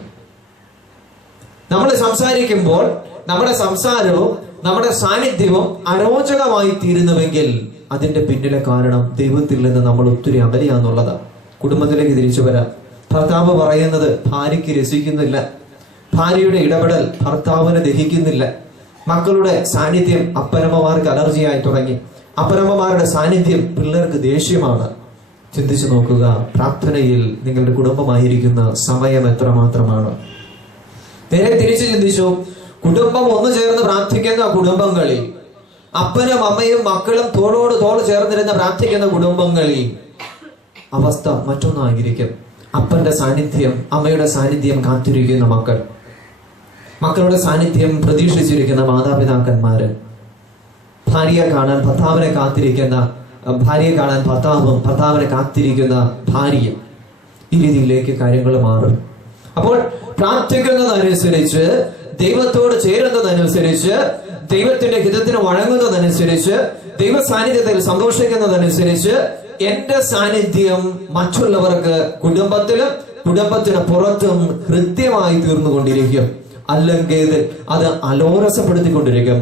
നമ്മൾ സംസാരിക്കുമ്പോൾ നമ്മുടെ സംസാരവും നമ്മുടെ സാന്നിധ്യവും അരോചകമായി തീരുന്നുവെങ്കിൽ അതിന്റെ പിന്നിലെ കാരണം ദൈവത്തിൽ നിന്ന് നമ്മൾ ഒത്തിരി അകലെയാന്നുള്ളതാണ്. കുടുംബത്തിലേക്ക് തിരിച്ചു വരാം. ഭർത്താവ് പറയുന്നത് ഭാര്യയ്ക്ക് രസിക്കുന്നില്ല, ഭാര്യയുടെ ഇടപെടൽ ഭർത്താവിന് ദഹിക്കുന്നില്ല. മക്കളുടെ സാന്നിധ്യം അപ്പനമ്മമാർക്ക് അലർജിയായി തുടങ്ങി. അപ്പനമ്മമാരുടെ സാന്നിധ്യം പിള്ളേർക്ക് ദേഷ്യമാണ്. ചിന്തിച്ചു നോക്കുക, പ്രാർത്ഥനയിൽ നിങ്ങളുടെ കുടുംബമായിരിക്കുന്ന സമയം എത്രമാത്രമാണ്. നേരെ തിരിച്ചു ചിന്തിച്ചു, കുടുംബം ഒന്നു ചേർന്ന് പ്രാർത്ഥിക്കുന്ന കുടുംബങ്ങളിൽ, അപ്പനും അമ്മയും മക്കളും തോളോട് തോൾ ചേർന്നിരുന്ന് പ്രാർത്ഥിക്കുന്ന കുടുംബങ്ങളിൽ അവസ്ഥ മറ്റൊന്നായിരിക്കും. അപ്പന്റെ സാന്നിധ്യം, അമ്മയുടെ സാന്നിധ്യം കാത്തിരിക്കുന്ന മക്കൾ, മക്കളുടെ സാന്നിധ്യം പ്രതീക്ഷിച്ചിരിക്കുന്ന മാതാപിതാക്കന്മാര്, ഭാര്യയെ കാണാൻ ഭർത്താവിനെ കാത്തിരിക്കുന്ന ഭാര്യയെ കാണാൻ ഭർത്താവും, ഭർത്താവിനെ കാത്തിരിക്കുന്ന ഭാര്യയും. ഈ രീതിയിലേക്ക് കാര്യങ്ങൾ മാറും. അപ്പോൾ പ്രാർത്ഥിക്കുന്നതനുസരിച്ച്, ദൈവത്തോട് ചേരുന്നതനുസരിച്ച്, ദൈവത്തിന്റെ ഹിതത്തിന് വഴങ്ങുന്നതനുസരിച്ച്, ദൈവ സാന്നിധ്യത്തിൽ സന്തോഷിക്കുന്നതനുസരിച്ച് എന്റെ സാന്നിധ്യം മറ്റുള്ളവർക്ക് കുടുംബത്തിലും കുടുംബത്തിന് പുറത്തും ഹൃദ്യമായി തീർന്നുകൊണ്ടിരിക്കും. അല്ലെങ്കിൽ അത് അലോരസപ്പെടുത്തിക്കൊണ്ടിരിക്കും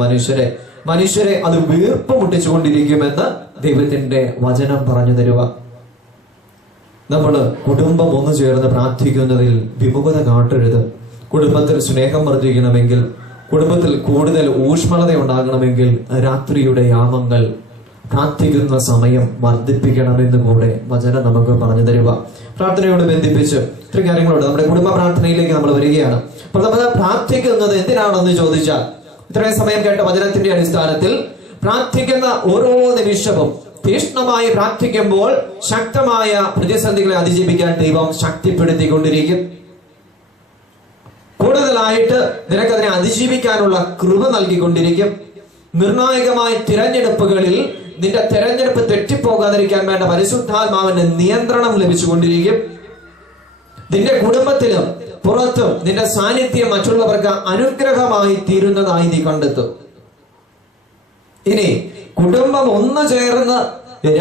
മനുഷ്യരെ അത് വീർപ്പ് മുട്ടിച്ചുകൊണ്ടിരിക്കുമെന്ന് ദൈവത്തിന്റെ വചനം പറഞ്ഞു തരുക. നമ്മള് കുടുംബം ഒന്നു ചേർന്ന് പ്രാർത്ഥിക്കുന്നതിൽ വിമുഖത കാട്ടരുത്. കുടുംബത്തിൽ സ്നേഹം വർദ്ധിക്കണമെങ്കിൽ, കുടുംബത്തിൽ കൂടുതൽ ഊഷ്മളത ഉണ്ടാകണമെങ്കിൽ രാത്രിയുടെ യാമങ്ങൾ, പ്രാർത്ഥിക്കുന്ന സമയം വർദ്ധിപ്പിക്കണമെന്ന് കൂടെ വചനം നമുക്ക് പറഞ്ഞു തരുക. പ്രാർത്ഥനയോട് ബന്ധിപ്പിച്ച് ഇത്രയും കാര്യങ്ങളോട് നമ്മുടെ കുടുംബ പ്രാർത്ഥനയിലേക്ക് നമ്മൾ വരികയാണ്. പ്രഥമത പ്രാർത്ഥിക്കുന്നത് എന്തിനാണെന്ന് ചോദിച്ചാൽ, ഇത്രയും സമയം കേട്ട വചനത്തിന്റെ അടിസ്ഥാനത്തിൽ പ്രാർത്ഥിക്കുന്ന ഓരോ നിമിഷവും തീഷ്ണമായി പ്രാർത്ഥിക്കുമ്പോൾ ശക്തമായ പ്രതിസന്ധികളെ അതിജീവിക്കാൻ ദൈവം ശക്തിപ്പെടുത്തിക്കൊണ്ടിരിക്കും. കൂടുതലായിട്ട് നിനക്കതിനെ അതിജീവിക്കാനുള്ള കൃപ നൽകിക്കൊണ്ടിരിക്കും. നിർണായകമായ തിരഞ്ഞെടുപ്പുകളിൽ നിന്റെ തെരഞ്ഞെടുപ്പ് തെറ്റിപ്പോകാതിരിക്കാൻ വേണ്ട പരിശുദ്ധാത്മാവിന്റെ നിയന്ത്രണം ലഭിച്ചുകൊണ്ടിരിക്കും. നിന്റെ കുടുംബത്തിലും പുറത്തും നിന്റെ സാന്നിധ്യം മറ്റുള്ളവർക്ക് അനുഗ്രഹമായി തീരുന്നതായി നീ കണ്ടെത്തും. ഇനി കുടുംബം ഒന്നു ചേർന്ന്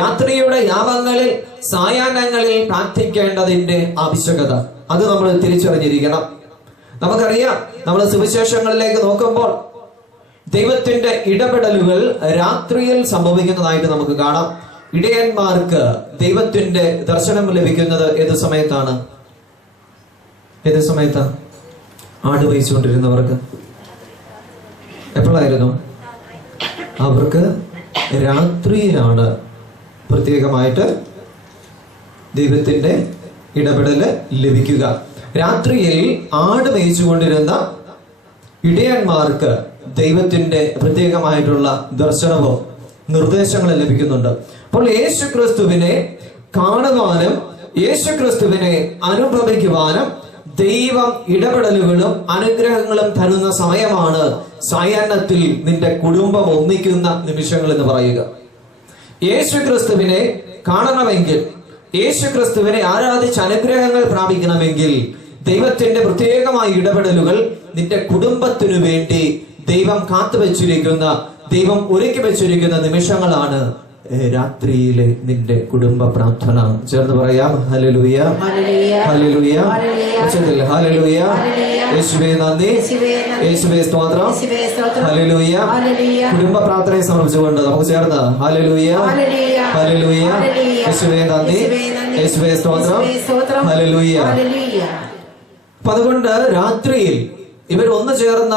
രാത്രിയുടെ യാമങ്ങളിൽ, സായാഹ്നങ്ങളിൽ പ്രാർത്ഥിക്കേണ്ടതിന്റെ ആവശ്യകത അത് നമ്മൾ തിരിച്ചറിഞ്ഞിരിക്കണം. നമുക്കറിയാം, നമ്മൾ സുവിശേഷങ്ങളിലേക്ക് നോക്കുമ്പോൾ ദൈവത്തിന്റെ ഇടപെടലുകൾ രാത്രിയിൽ സംഭവിക്കുന്നതായിട്ട് നമുക്ക് കാണാം. ഇടയന്മാർക്ക് ദൈവത്തിന്റെ ദർശനം ലഭിക്കുന്നത് ഏത് സമയത്താണ്? ആട് വഹിച്ചുകൊണ്ടിരുന്നവർക്ക് എപ്പോഴായിരുന്നു? അവർക്ക് രാത്രിയിലാണ് പ്രത്യേകമായിട്ട് ദൈവത്തിന്റെ ഇടപെടല് ലഭിക്കുക. രാത്രിയിൽ ആട് മേയിച്ചുകൊണ്ടിരുന്ന ഇടയന്മാർക്ക് ദൈവത്തിന്റെ പ്രത്യേകമായിട്ടുള്ള ദർശനവും നിർദ്ദേശങ്ങളും ലഭിക്കുന്നുണ്ട്. അപ്പോൾ യേശുക്രിസ്തുവിനെ കാണുവാനും യേശുക്രിസ്തുവിനെ അനുഭവിക്കുവാനും ദൈവം ഇടപെടലുകളും അനുഗ്രഹങ്ങളും തരുന്ന സമയമാണ് സായാഹ്നത്തിൽ നിന്റെ കുടുംബം ഒന്നിക്കുന്ന നിമിഷങ്ങൾ എന്ന് പറയുക. യേശുക്രിസ്തുവിനെ കാണണമെങ്കിൽ, യേശുക്രിസ്തുവിനെ ആരാധിച്ച് അനുഗ്രഹങ്ങൾ പ്രാപിക്കണമെങ്കിൽ ദൈവത്തിന്റെ പ്രത്യേകമായ ഇടപെടലുകൾ നിന്റെ കുടുംബത്തിനു വേണ്ടി ദൈവം കാത്തുവച്ചിരിക്കുന്ന, ദൈവം ഒരുക്കി വെച്ചിരിക്കുന്ന നിമിഷങ്ങളാണ് രാത്രിയിലെ നിന്റെ കുടുംബ പ്രാർത്ഥന. ചേർന്ന് പറയാം, ഹല്ലേലൂയ, ഹല്ലേലൂയ, ഹല്ലേലൂയ. യേശുവേ നന്ദി, യേശുവേ സ്തോത്രം, ഹല്ലേലൂയ. കുടുംബ പ്രാർത്ഥനയെ സമർപ്പിച്ചുകൊണ്ട് നമുക്ക് ചേർന്ന് ഹല്ലേലൂയ, ഹല്ലേലൂയ, യേശുവേ നന്ദി, യേശുവേ സ്തോത്രം, ഹല്ലേലൂയ. അപ്പൊ അതുകൊണ്ട് രാത്രിയിൽ ഇവർ ഒന്നു ചേർന്ന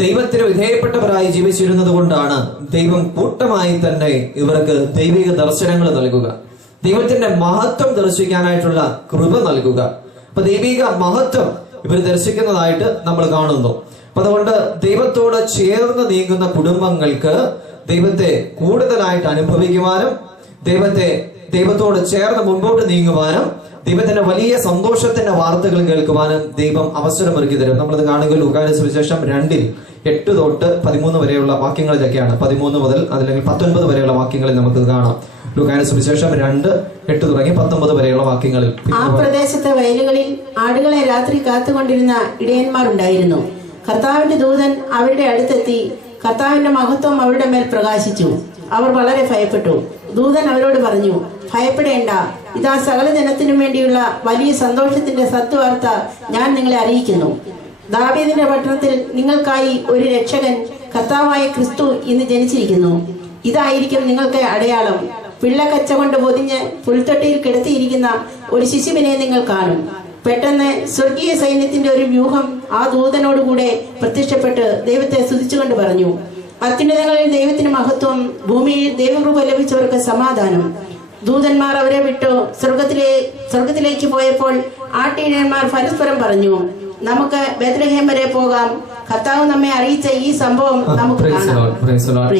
ദൈവത്തിന് വിധേയപ്പെട്ടവരായി ജീവിച്ചിരുന്നത് കൊണ്ടാണ് ദൈവം കൂട്ടമായി തന്നെ ഇവർക്ക് ദൈവിക ദർശനങ്ങൾ നൽകുക, ദൈവത്തിന്റെ മഹത്വം ദർശിക്കാനായിട്ടുള്ള കൃപ നൽകുക. അപ്പൊ ദൈവിക മഹത്വം ഇവർ ദർശിക്കുന്നതായിട്ട് നമ്മൾ കാണുന്നു. അപ്പൊ അതുകൊണ്ട് ദൈവത്തോട് ചേർന്ന് നീങ്ങുന്ന കുടുംബങ്ങൾക്ക് ദൈവത്തെ കൂടുതലായിട്ട് അനുഭവിക്കുവാനും, ദൈവത്തോട് ചേർന്ന് മുൻപോട്ട് നീങ്ങുവാനും, ദൈവത്തിന്റെ വലിയ സന്തോഷത്തിന്റെ വാർത്തകൾ കേൾക്കുവാനും ദൈവം അവസരമൊരുക്കി തരും. നമ്മളത് കാണുക ലൂക്കായുടെ സുവിശേഷം 2:8 തൊട്ട് 13 വരെയുള്ള വാക്യങ്ങളിലൊക്കെയാണ്. 13 മുതൽ അല്ലെങ്കിൽ 19 വരെയുള്ള വാക്യങ്ങളിൽ നമുക്ക് കാണാം. ലൂക്കായുടെ സുവിശേഷം 2:8 തുടങ്ങി 19 വരെയുള്ള വാക്യങ്ങളിൽ. ആ പ്രദേശത്തെ വയലുകളിൽ ആടുകളെ രാത്രി കാത്തുകൊണ്ടിരുന്ന ഇടയന്മാരുണ്ടായിരുന്നു. കർത്താവിന്റെ ദൂതൻ അവരുടെ അടുത്തെത്തി കർത്താവിന്റെ മഹത്വം അവരുടെ മേൽ പ്രകാശിച്ചു. അവർ വളരെ ഭയപ്പെട്ടു. ദൂതൻ അവരോട് പറഞ്ഞു, ഭയപ്പെടേണ്ട, ഇതാ സകല ജനത്തിനും വേണ്ടിയുള്ള വലിയ സന്തോഷത്തിന്റെ സത്വാർത്ത ഞാൻ നിങ്ങളെ അറിയിക്കുന്നു. ദാവീദിന്റെ പട്ടണത്തിൽ നിങ്ങൾക്കായി ഒരു രക്ഷകൻ, കർത്താവായ ക്രിസ്തു ഇന്ന് ജനിച്ചിരിക്കുന്നു. ഇതായിരിക്കും നിങ്ങൾക്ക് അടയാളം. പിള്ളക്കച്ച കൊണ്ട് പൊതിഞ്ഞ് പുൽത്തൊട്ടിയിൽ കിടത്തിയിരിക്കുന്ന ഒരു ശിശുവിനെ നിങ്ങൾ കാണും. പെട്ടെന്ന് സ്വർഗീയ സൈന്യത്തിന്റെ ഒരു വ്യൂഹം ആ ദൂതനോടുകൂടെ പ്രത്യക്ഷപ്പെട്ട് ദൈവത്തെ സ്തുതിച്ചുകൊണ്ട് പറഞ്ഞു, അത്യുന്നതങ്ങളിൽ ദൈവത്തിന് മഹത്വം, ഭൂമിയിൽ ദൈവകൃപ ലഭിച്ചവർക്ക് സമാധാനം. ദൂതന്മാർ അവരെ വിട്ടു സ്വർഗത്തിലേക്ക് പോയപ്പോൾ ആട്ടിടയന്മാർ പരസ്പരം പറഞ്ഞു, നമുക്ക് ബേത്ലഹേം വരെ പോകാം. കർത്താവ് നമ്മെ അറിയിച്ച ഈ സംഭവം നമുക്ക് കാണാം.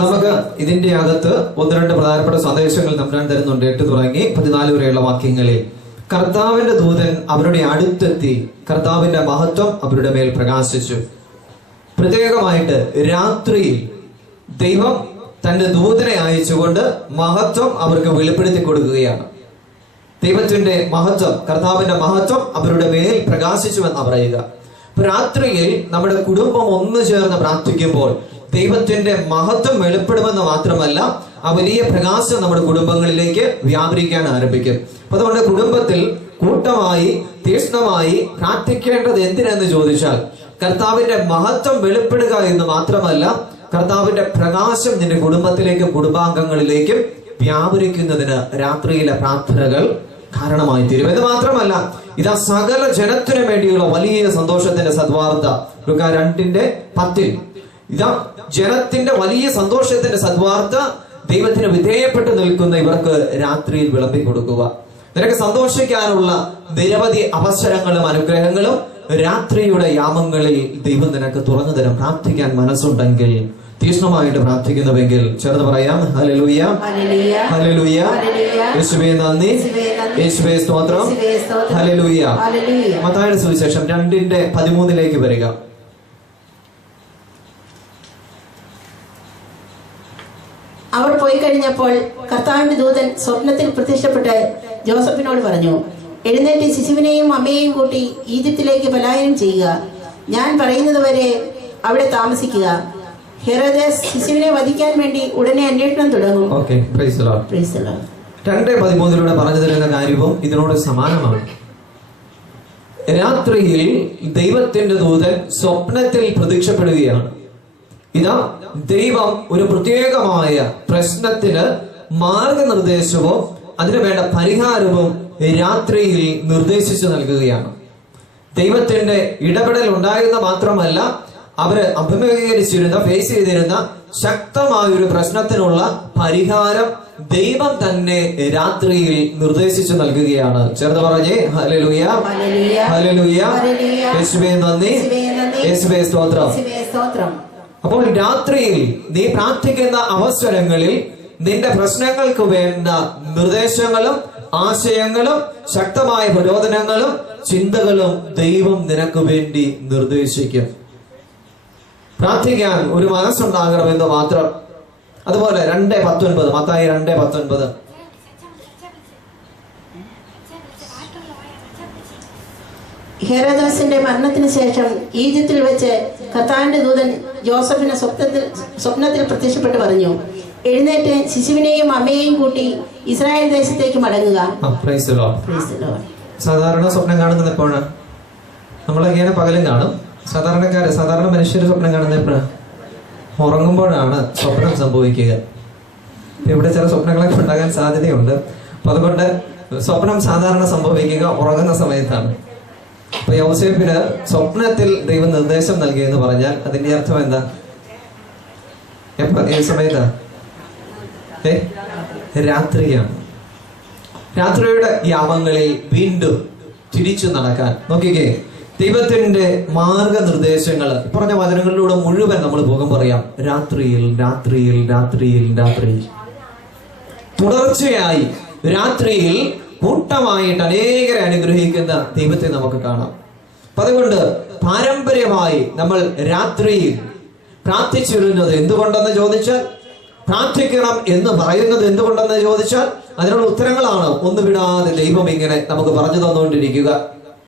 നമുക്ക് ഇതിന്റെ അകത്ത് ഒന്ന് രണ്ട് പ്രധാനപ്പെട്ട സന്ദേശങ്ങൾ തമ്പുരാൻ തരുന്നുണ്ട്. 8 തുടങ്ങി 14 വരെയുള്ള വാക്യങ്ങളിൽ കർത്താവിന്റെ ദൂതൻ അവരുടെ അടുത്തെത്തി, കർത്താവിന്റെ മഹത്വം അവരുടെ മേൽ പ്രകാശിച്ചു. പ്രത്യേകമായിട്ട് രാത്രിയിൽ ദൈവം തന്റെ ദൂതനെ അയച്ചുകൊണ്ട് മഹത്വം അവർക്ക് വെളിപ്പെടുത്തി കൊടുക്കുകയാണ്. ദൈവത്തിന്റെ മഹത്വം, കർത്താവിന്റെ മഹത്വം അവരുടെ മേൽ പ്രകാശിച്ചുവെന്ന് പറയുക. രാത്രിയിൽ നമ്മുടെ കുടുംബം ഒന്നു ചേർന്ന് പ്രാർത്ഥിക്കുമ്പോൾ ദൈവത്തിന്റെ മഹത്വം വെളിപ്പെടുമെന്ന് മാത്രമല്ല, ആ വലിയ പ്രകാശം നമ്മുടെ കുടുംബങ്ങളിലേക്ക് വ്യാപരിക്കാൻ ആരംഭിക്കും. അതുകൊണ്ട് കുടുംബത്തിൽ കൂട്ടമായി തീക്ഷ്ണമായി പ്രാർത്ഥിക്കേണ്ടത് എന്തിനെന്ന് ചോദിച്ചാൽ, കർത്താവിന്റെ മഹത്വം വെളിപ്പെടുക എന്ന് മാത്രമല്ല, കർത്താവിന്റെ പ്രകാശം നിന്റെ കുടുംബത്തിലേക്കും കുടുംബാംഗങ്ങളിലേക്കും വ്യാപരിക്കുന്നതിന് രാത്രിയിലെ പ്രാർത്ഥനകൾ കാരണമായി തീരും. ഇത് മാത്രമല്ല, ഇതാ സകല ജനത്തിനു വേണ്ടിയുള്ള വലിയ സന്തോഷത്തിന്റെ സദ്വാർത്ത. 2:10 ഇതാ ജനത്തിന്റെ വലിയ സന്തോഷത്തിന്റെ സദ്വാർത്ത ദൈവത്തിന് വിധേയപ്പെട്ട് നിൽക്കുന്ന ഇവർക്ക് രാത്രിയിൽ വിളമ്പി കൊടുക്കുക. നിനക്ക് സന്തോഷിക്കാനുള്ള നിരവധി അവസരങ്ങളും അനുഗ്രഹങ്ങളും രാത്രിയുടെ യാമങ്ങളിൽ ദൈവം നിനക്ക് തുറന്നു തരും. പ്രാർത്ഥിക്കാൻ മനസ്സുണ്ടെങ്കിൽ, തീക്ഷ്ണമായിട്ട് പ്രാർത്ഥിക്കുന്നുവെങ്കിൽ ചേർന്ന് പറയാം, ഹല്ലേലൂയ, ഹല്ലേലൂയ, യേശുവേ നന്ദി, യേശുവേ സ്തോത്രം, ഹല്ലേലൂയ. മത്തായിയുടെ സുവിശേഷം 2:13 വരിക. അവർ പോയി കഴിഞ്ഞപ്പോൾ കർത്താവിന്റെ ദൂതൻ സ്വപ്നത്തിൽ പ്രത്യക്ഷപ്പെട്ട് ജോസഫിനോട് പറഞ്ഞു, എഴുന്നേറ്റ് ശിശുവിനെയും അമ്മയെയും കൂട്ടി ഈജിപ്തിലേക്ക് പലായനം ചെയ്യുക. ഞാൻ പറയുന്നത് വരെ അവിടെ താമസിക്കുക. ഹെരോദേസ് ശിശുവിനെ വധിക്കാൻ വേണ്ടി ഉടനെ അന്വേഷണം തുടങ്ങും. 2:13 പറഞ്ഞു തരുന്ന കാര്യവും ഇതിനോട് സമാനമാണ്. രാത്രിയിൽ ദൈവത്തിന്റെ ദൂതൻ സ്വപ്നത്തിൽ പ്രത്യക്ഷപ്പെടുകയാണ്. ഇതാ ദൈവം ഒരു പ്രത്യേകമായ പ്രശ്നത്തിന് മാർഗനിർദ്ദേശവും അതിനു വേണ്ട പരിഹാരവും രാത്രിയിൽ നിർദ്ദേശിച്ചു നൽകുകയാണ്. ദൈവത്തിന്റെ ഇടപെടൽ ഉണ്ടായെന്ന് മാത്രമല്ല, അവര് അഭിമുഖീകരിച്ചിരുന്ന, ഫേസ് ചെയ്തിരുന്ന ശക്തമായ ഒരു പ്രശ്നത്തിനുള്ള പരിഹാരം ദൈവം തന്നെ രാത്രിയിൽ നിർദ്ദേശിച്ചു നൽകുകയാണ്. ചേർന്ന് പറഞ്ഞേ, ഹല്ലേലൂയ, ഹല്ലേലൂയ, യേശുവേ നന്ദി, യേശുവേ സ്തോത്രം. അപ്പോൾ രാത്രിയിൽ നീ പ്രാർത്ഥിക്കുന്ന അവസരങ്ങളിൽ നിന്റെ പ്രശ്നങ്ങൾക്ക് വേണ്ട നിർദ്ദേശങ്ങളും ആശയങ്ങളും ശക്തമായ പ്രചോദനങ്ങളും ചിന്തകളും ദൈവം നിനക്ക് വേണ്ടി നിർദ്ദേശിക്കും. പ്രാർത്ഥിക്കാൻ ഒരു മനസ്സുണ്ടാകണമെന്ന് മാത്രം. അതുപോലെ 2:19 മത്തായി 2:19 ഹെരോദാസിന്റെ മരണത്തിന് ശേഷം ഈജിപ്തിൽ വെച്ച് കർത്താവിന്റെ ദൂതൻ ജോസഫിന് സ്വപ്നത്തിൽ പ്രത്യക്ഷപ്പെട്ട് പറഞ്ഞു, എഴുന്നേറ്റ് ശിശുവിനെയും അമ്മയെയും കൂട്ടി ഇസ്രായേൽ ദേശത്തേക്ക് മടങ്ങുക. സാധാരണ സ്വപ്നം കാണുന്നത് എപ്പോഴാണ്? നമ്മളൊക്കെ പകലും കാണും. സാധാരണ മനുഷ്യർ സ്വപ്നം കാണുന്നത് എപ്പോഴാണ്? ഉറങ്ങുമ്പോഴാണ് സ്വപ്നം സംഭവിക്കുക. ഇവിടെ ചില സ്വപ്നങ്ങളൊക്കെ ഉണ്ടാകാൻ സാധ്യതയുണ്ട്. അപ്പൊ അതുകൊണ്ട് സ്വപ്നം സാധാരണ സംഭവിക്കുക ഉറങ്ങുന്ന സമയത്താണ്. അപ്പൊ യോസേഫിന് സ്വപ്നത്തിൽ ദൈവം നിർദ്ദേശം നൽകി എന്ന് പറഞ്ഞാൽ അതിന്റെ അർത്ഥം എന്താ? ഏത് സമയത്താ? രാത്രിയാണ്. രാത്രിയുടെ യാമങ്ങളിൽ വീണ്ടും തിരിച്ചു നടക്കാൻ നോക്കിക്കേ. ദൈവത്തിന്റെ മാർഗനിർദ്ദേശങ്ങൾ പറഞ്ഞ വചനങ്ങളിലൂടെ മുഴുവൻ നമ്മൾ പോകുമ്പോൾ പറയാം, രാത്രിയിൽ രാത്രിയിൽ രാത്രിയിൽ രാത്രിയിൽ തുടർച്ചയായി രാത്രിയിൽ കൂട്ടമായിട്ട് അനേകരെ അനുഗ്രഹിക്കുന്ന ദൈവത്തെ നമുക്ക് കാണാം. അതുകൊണ്ട് പാരമ്പര്യമായി നമ്മൾ രാത്രിയിൽ പ്രാർത്ഥിച്ചിരുന്നത് എന്തുകൊണ്ടെന്ന് ചോദിച്ചാൽ, പ്രാർത്ഥിക്കണം എന്ന് പറയുന്നത് എന്തുകൊണ്ടെന്ന് ചോദിച്ചാൽ അതിനുള്ള ഉത്തരങ്ങളാണ് ഒന്ന് വിടാതെ ദൈവം ഇങ്ങനെ നമുക്ക് പറഞ്ഞു തന്നുകൊണ്ടിരിക്കുക.